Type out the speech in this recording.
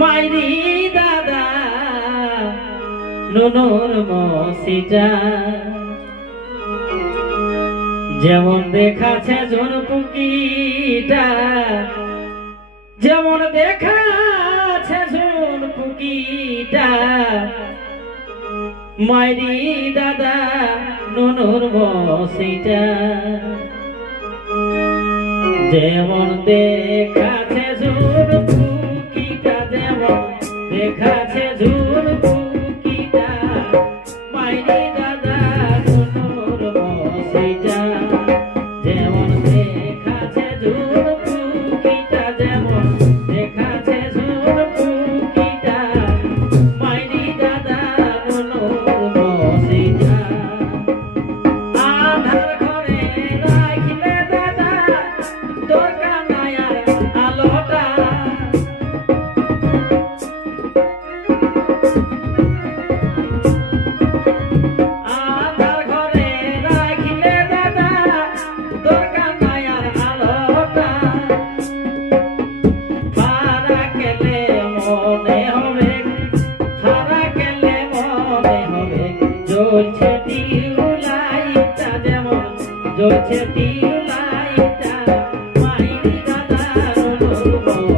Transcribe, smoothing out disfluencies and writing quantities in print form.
মাইরি দাদা নুনুর মসিটা যেমন দেখাছে ঝুনপুকিটা, যেমন দেখাছে ঝুনপুকিটা, মাইরি দাদা নুনুর মসিটা যেমন দেখাছে ঝুনপুকিটা, যেমন দেখাছে ঝুনপুকিটা, মাইরি দাদা নুনুর মসিটা যেমন দেখাছে ঝুনপুকিটা, যেমন দেখাছে ঝুনপুকিটা, মাইরি দাদা নুনুর মসিটা আধার ঘরে রাখিলে দাদা তোর কানায়ার আলোটা, আধার ঘরে রাখিলে দাদা তোর কানায়ার আলোটা, ফারা গেলে মনে হবে, ফারা গেলে মনে হবে জ্বলছে টিউবলাইটটা, যেমন জ্বলছে টিউবলাইটটা, মাইরি দাদা নুনুর